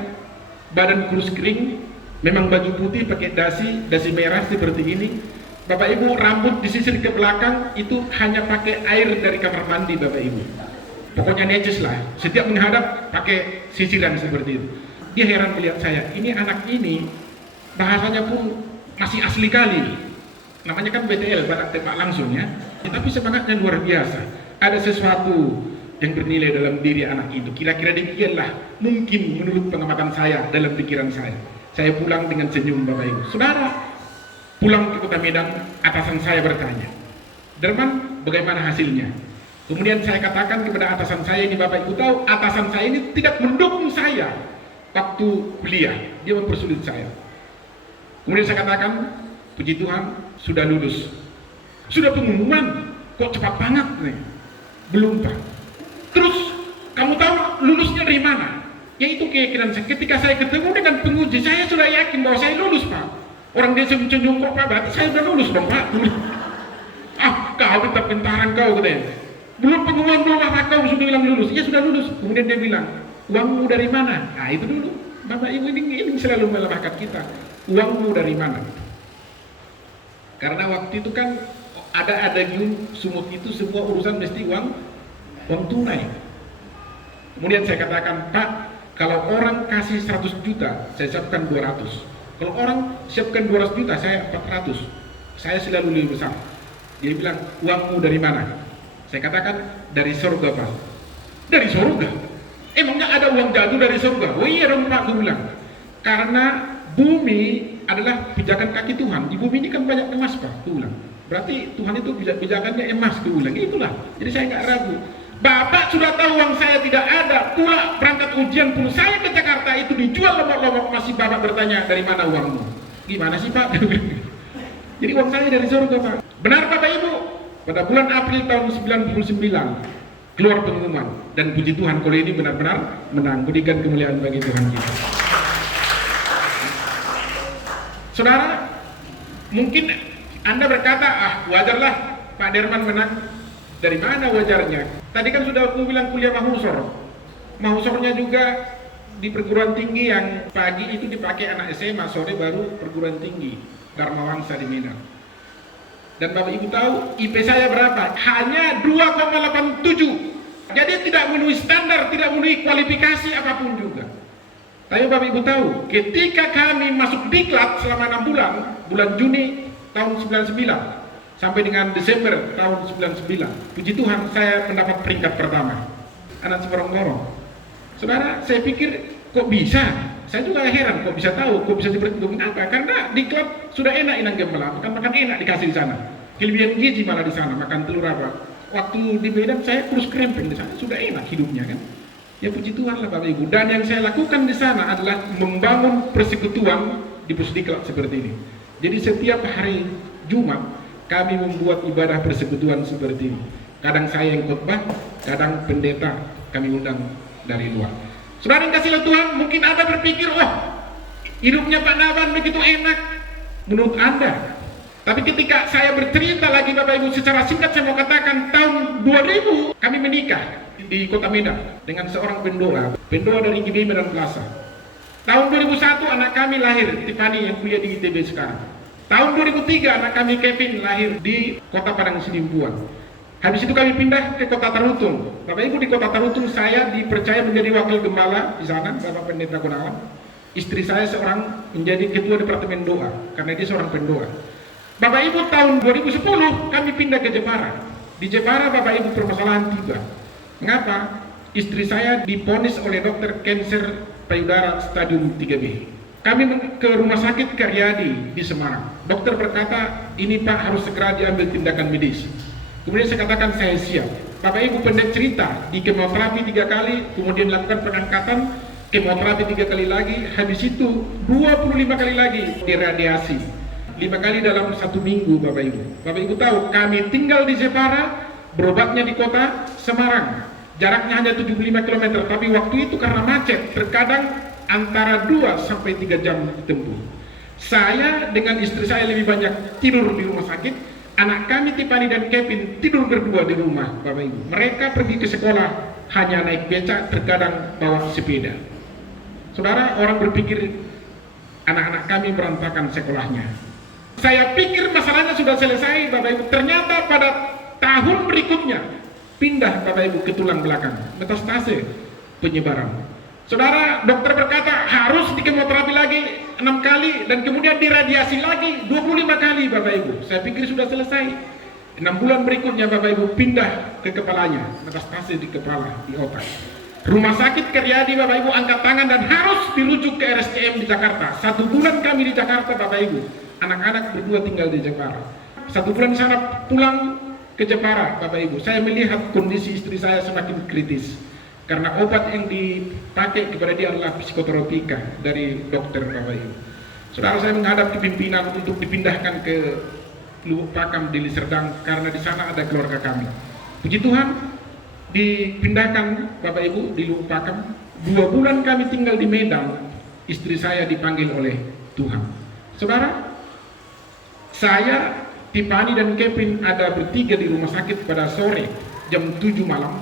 badan kurus kering, memang baju putih pakai dasi merah seperti ini. Bapak Ibu, rambut disisir ke belakang, itu hanya pakai air dari kamar mandi, Bapak Ibu. Pokoknya necis lah, setiap menghadap pakai sisiran seperti itu. Dia heran melihat saya, ini anak ini bahasanya pun masih asli kali. Namanya kan BTL, badak tembak langsung ya. Tapi semangatnya luar biasa. Ada sesuatu yang bernilai dalam diri anak itu. Kira-kira demikianlah mungkin menurut pengamatan saya dalam pikiran saya. Saya pulang dengan senyum, Bapak Ibu. Saudara, pulang ke Kota Medan, atasan saya bertanya, Derman, bagaimana hasilnya? Kemudian saya katakan kepada atasan saya ini, Bapak Ibu tahu, atasan saya ini tidak mendukung saya waktu kuliah, dia mempersulit saya. Kemudian saya katakan, puji Tuhan, sudah lulus. Sudah pengumuman, kok cepat banget nih? Belum, Pak. Terus, kamu tahu lulusnya dari mana? Ya itu keyakinan saya. Ketika saya ketemu dengan penguji, saya sudah yakin bahwa saya lulus, Pak. Orang dia menunjuk kok, Pak, berarti saya sudah lulus dong, Pak. Ah, kau tetap pintaran kau, katanya. Belum pengumuman, belum apa, kau sudah bilang lulus. Iya sudah lulus. Kemudian dia bilang, uangmu dari mana? Nah itu dulu, Bapak Ibu, ini selalu melemahkan kita. Uangmu dari mana? Karena waktu itu kan ada sumut itu semua urusan mesti uang tunai. Kemudian saya katakan, Pak, kalau orang kasih 100 juta, saya siapkan 200. Kalau orang siapkan 200 juta, saya 400. Saya selalu lebih besar. Dia bilang, uangmu dari mana? Saya katakan, dari surga, Pak. Dari surga? Emangnya ada uang jatuh dari surga? Oh iya dong, Pak, gue bilang. Karena bumi adalah pijakan kaki Tuhan. Di bumi ini kan banyak emas, Pak, gue bilang. Berarti Tuhan itu pijakannya emas, gue bilang. Itulah. Jadi saya nggak ragu. Bapak sudah tahu uang saya tidak ada. Pula berangkat ujian pun saya ke Jakarta itu dijual lomba-lomba, masih Bapak bertanya dari mana uangmu? Gimana sih, Pak? Jadi uang saya dari surga, Pak. Benar, Bapak Ibu? Pada bulan April tahun 99 keluar pengumuman, dan puji Tuhan kalau ini benar-benar menang. Berikan kemuliaan bagi Tuhan kita. Saudara, mungkin Anda berkata, wajarlah Pak Derman menang. Dari mana wajarnya? Tadi kan sudah aku bilang kuliah mahusor. Mahusornya juga di perguruan tinggi yang pagi itu dipakai anak SMA, sore baru perguruan tinggi Dharma Wangsa di Medan. Dan Bapak Ibu tahu IP saya berapa? Hanya 2,87. Jadi tidak memenuhi standar, tidak memenuhi kualifikasi apapun juga. Tapi Bapak Ibu tahu, ketika kami masuk diklat selama 6 bulan, bulan Juni tahun 99 sampai dengan Desember tahun 99, puji Tuhan saya mendapat peringkat pertama. Anak Semarang-Morong. Saudara, saya pikir kok bisa? Saya juga heran kok bisa tahu, kok bisa diperhitungkan apa? Karena di klub sudah enak Inang Gembala, makan enak dikasih di sana. Kelebihan gizi malah di sana, makan telur apa. Waktu di Medan saya kurus krempeng di sana, sudah enak hidupnya kan. Ya puji Tuhan lah Bapak Ibu. Dan yang saya lakukan di sana adalah membangun persekutuan di Pusdiklat seperti ini. Jadi setiap hari Jumat kami membuat ibadah persekutuan seperti ini. Kadang saya yang khotbah, kadang pendeta kami undang dari luar. Saudara yang kasih Tuhan, mungkin Anda berpikir, hidupnya Pak Naban begitu enak menurut Anda. Tapi ketika saya bercerita lagi Bapak Ibu secara singkat, saya mau katakan tahun 2000 kami menikah. di Kota Medan dengan seorang pendoa dari GBI Medan Plaza. Tahun 2001 anak kami lahir, Tiffany yang kuliah di ITB sekarang. Tahun 2003 anak kami Kevin lahir di Kota Padang Sidimpuan. Habis itu kami pindah ke Kota Tarutung. Bapak Ibu, di Kota Tarutung saya dipercaya menjadi wakil gembala di sana, Bapak Pendeta Gunawan. Istri saya seorang menjadi ketua departemen doa karena dia seorang pendoa. Bapak Ibu, tahun 2010 kami pindah ke Jepara. Di Jepara Bapak Ibu permasalahan tiba. Mengapa? Istri saya diponis oleh dokter kanker payudara stadium 3B. Kami ke rumah sakit Karyadi di Semarang. Dokter berkata, ini Pak harus segera diambil tindakan medis. Kemudian saya katakan saya siap. Bapak Ibu pendek cerita, di kemoterapi 3 kali, kemudian lakukan pengangkatan, kemoterapi 3 kali lagi, habis itu 25 kali lagi diradiasi. 5 kali dalam 1 minggu Bapak Ibu. Bapak Ibu tahu, kami tinggal di Jepara, berobatnya di kota Semarang. Jaraknya hanya 75 km, tapi waktu itu karena macet, terkadang antara 2 sampai 3 jam ditempuh. Saya dengan istri saya lebih banyak tidur di rumah sakit. Anak kami Tiffany dan Kevin tidur berdua di rumah Bapak Ibu. Mereka pergi ke sekolah hanya naik becak, terkadang bawa sepeda. Saudara, orang berpikir anak-anak kami berantakan sekolahnya. Saya pikir masalahnya sudah selesai Bapak Ibu. Ternyata pada tahun berikutnya pindah Bapak Ibu ke tulang belakang, metastase penyebaran. Saudara, dokter berkata harus dikemoterapi lagi 6 kali dan kemudian diradiasi lagi 25 kali Bapak Ibu. Saya pikir sudah selesai. 6 bulan berikutnya Bapak Ibu pindah ke kepalanya, metastase di kepala, di otak. Rumah sakit Karyadi Bapak Ibu angkat tangan dan harus dirujuk ke RSCM di Jakarta. 1 bulan kami di Jakarta Bapak Ibu. Anak-anak berdua tinggal di Jepara. 1 bulan sana pulang ke Jepara Bapak Ibu. Saya melihat kondisi istri saya semakin kritis. Karena obat yang dipakai kepada dia adalah psikoterapika dari dokter Bapak Ibu. Saudara, saya menghadap ke pimpinan untuk dipindahkan ke Lubuk Pakam di Liserdang karena di sana ada keluarga kami. Puji Tuhan, dipindahkan Bapak Ibu di Lubuk Pakam. 2 bulan kami tinggal di Medan, istri saya dipanggil oleh Tuhan. Saudara, saya, Tiffany dan Kevin ada bertiga di rumah sakit pada sore jam 7 malam.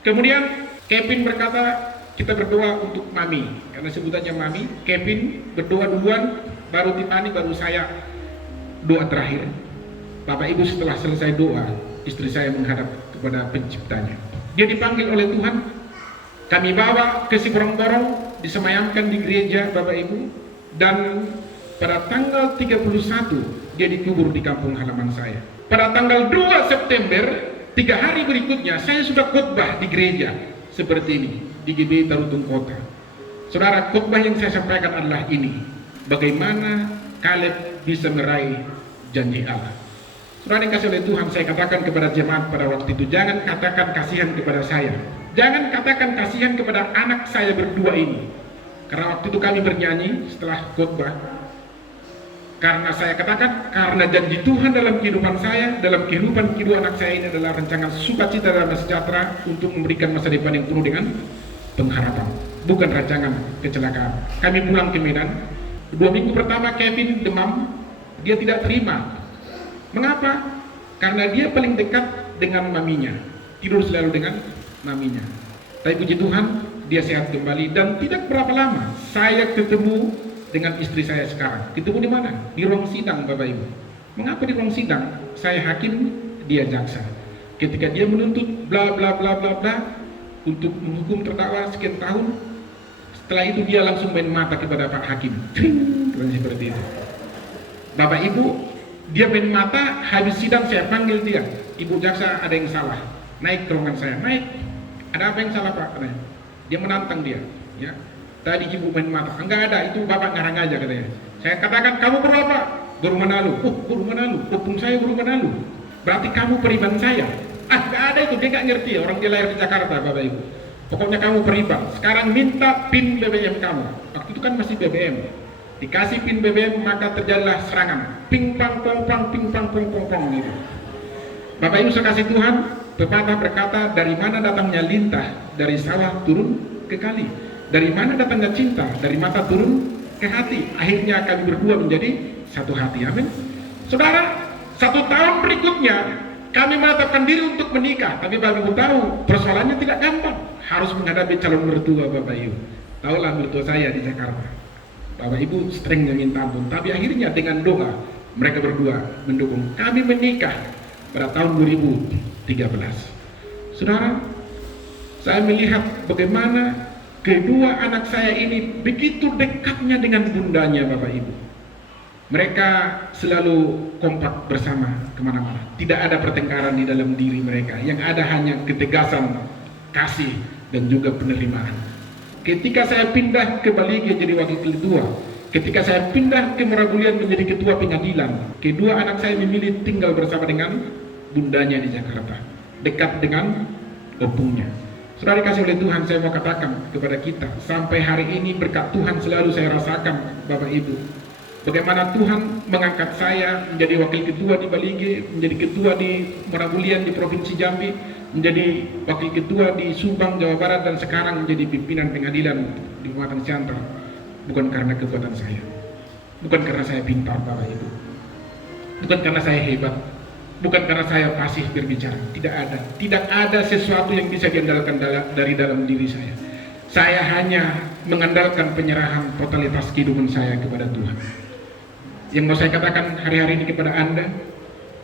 Kemudian Kevin berkata, kita berdoa untuk Mami, karena sebutannya Mami. Kevin berdoa duluan, baru Tiffany, baru saya doa terakhir. Bapak Ibu, setelah selesai doa, istri saya menghadap kepada penciptanya. Dia dipanggil oleh Tuhan, kami bawa ke Siborong-borong, disemayamkan di gereja Bapak Ibu, dan pada tanggal 31 dia dikubur di kampung halaman saya. Pada tanggal 2 September, 3 hari berikutnya, saya sudah khotbah di gereja seperti ini, di GBI Tarutung Kota. Saudara, khotbah yang saya sampaikan adalah ini, bagaimana Kaleb bisa meraih janji Allah. Saudara yang kasih oleh Tuhan, saya katakan kepada jemaat pada waktu itu, jangan katakan kasihan kepada saya, jangan katakan kasihan kepada anak saya berdua ini. Karena waktu itu kami bernyanyi setelah khotbah, karena saya katakan, karena janji Tuhan dalam kehidupan saya, dalam kehidupan kedua anak saya ini adalah rancangan sukacita dan sejahtera untuk memberikan masa depan yang penuh dengan pengharapan, bukan rancangan kecelakaan. Kami pulang ke Medan, 2 minggu pertama Kevin demam, dia tidak terima. Mengapa? Karena dia paling dekat dengan maminya, tidur selalu dengan maminya. Tapi puji Tuhan, dia sehat kembali dan tidak berapa lama saya ketemu dengan istri saya sekarang. Ketemu di mana? Di ruang sidang Bapak Ibu. Mengapa di ruang sidang? Saya hakim, dia jaksa. Ketika dia menuntut bla bla bla bla bla untuk menghukum terdakwa sekian tahun, setelah itu dia langsung main mata kepada Pak Hakim. Seperti itu. Bapak Ibu, dia main mata, habis sidang saya panggil dia. Ibu jaksa, ada yang salah. Naik ke ruangan saya, naik. Ada apa yang salah Pak? Dia menantang dia, ya. Tadi ibu main mata, enggak ada, itu bapak ngarang aja katanya. Saya katakan, kamu baru apa? Baru Manado. Oh, baru Manado, hukum saya baru Manado. Berarti kamu periban saya. Enggak ada itu, dia nggak ngerti, orang dia lahir di Jakarta Bapak Ibu. Pokoknya kamu periban. Sekarang minta PIN BBM kamu. Waktu itu kan masih BBM. Dikasih PIN BBM maka terjadilah serangan. Ping pang pong pang, ping pang pong pong pong gitu. Bapak Ibu sekasih Tuhan, pepatah berkata, dari mana datangnya lintah? Dari sawah turun ke kali. Dari mana datangnya cinta? Dari mata turun ke hati. Akhirnya kami berdua menjadi satu hati. Amin. Saudara, 1 tahun berikutnya Kami menetapkan diri untuk menikah, tapi Bapak Ibu tahu persoalannya tidak gampang. Harus menghadapi calon mertua Bapak Ibu. Tahulah mertua saya di Jakarta. Bapak Ibu seringnya minta ampun, tapi akhirnya dengan doa mereka berdua mendukung kami menikah pada tahun 2013. Saudara, saya melihat bagaimana kedua anak saya ini begitu dekatnya dengan bundanya Bapak Ibu. Mereka selalu kompak bersama kemana-mana. Tidak ada pertengkaran di dalam diri mereka. Yang ada hanya ketegasan, kasih, dan juga penerimaan. Ketika saya pindah ke Balige jadi wakil ketua, ketika saya pindah ke Merabulian menjadi ketua pengadilan, kedua anak saya memilih tinggal bersama dengan bundanya di Jakarta, dekat dengan opungnya. Saudara dikasih oleh Tuhan, saya mau katakan kepada kita, sampai hari ini berkat Tuhan selalu saya rasakan Bapak Ibu, bagaimana Tuhan mengangkat saya menjadi wakil ketua di Balige, menjadi ketua di Merabulian di Provinsi Jambi, menjadi wakil ketua di Subang, Jawa Barat, dan sekarang menjadi pimpinan pengadilan di Kecamatan Siantar. Bukan karena kekuatan saya, bukan karena saya pintar Bapak Ibu, bukan karena saya hebat, bukan karena saya fasih berbicara. Tidak ada sesuatu yang bisa diandalkan dari dalam diri saya. Saya hanya mengandalkan penyerahan totalitas kehidupan saya kepada Tuhan. Yang mau saya katakan hari-hari ini kepada Anda,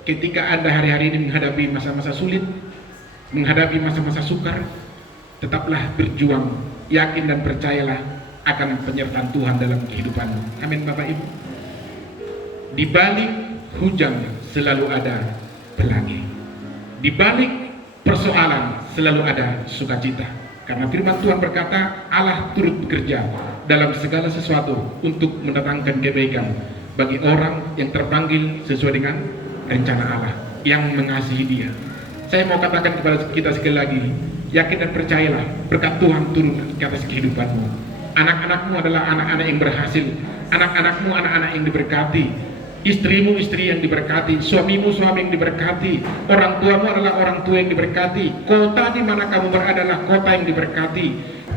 ketika Anda hari-hari ini menghadapi masa-masa sulit, menghadapi masa-masa sukar, tetaplah berjuang, yakin dan percayalah akan penyertaan Tuhan dalam kehidupanmu. Amin Bapak Ibu. Di balik hujan selalu ada pelangi. Di balik persoalan selalu ada sukacita. Karena firman Tuhan berkata, Allah turut bekerja dalam segala sesuatu untuk mendatangkan kebaikan bagi orang yang terpanggil sesuai dengan rencana Allah yang mengasihi Dia. Saya mau katakan kepada kita sekali lagi, yakin dan percayalah berkat Tuhan turun ke atas kehidupanmu. Anak-anakmu adalah anak-anak yang berhasil, anak-anakmu anak-anak yang diberkati, istrimu istri yang diberkati, suamimu suami yang diberkati, orang tuamu adalah orang tua yang diberkati, kota di mana kamu berada adalah kota yang diberkati,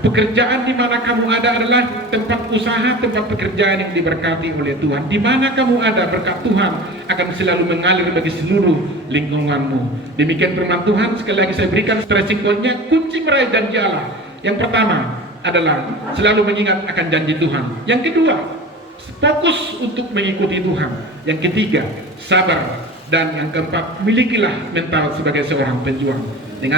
pekerjaan di mana kamu ada adalah tempat usaha, tempat pekerjaan yang diberkati oleh Tuhan. Di mana kamu ada, berkat Tuhan akan selalu mengalir bagi seluruh lingkunganmu. Demikian firman Tuhan. Sekali lagi saya berikan stretching point-nya, kunci meraih janji Allah. Yang pertama adalah selalu mengingat akan janji Tuhan. Yang kedua, fokus untuk mengikuti Tuhan. Yang ketiga, sabar. Dan yang keempat, milikilah mental sebagai seorang pejuang. Dengan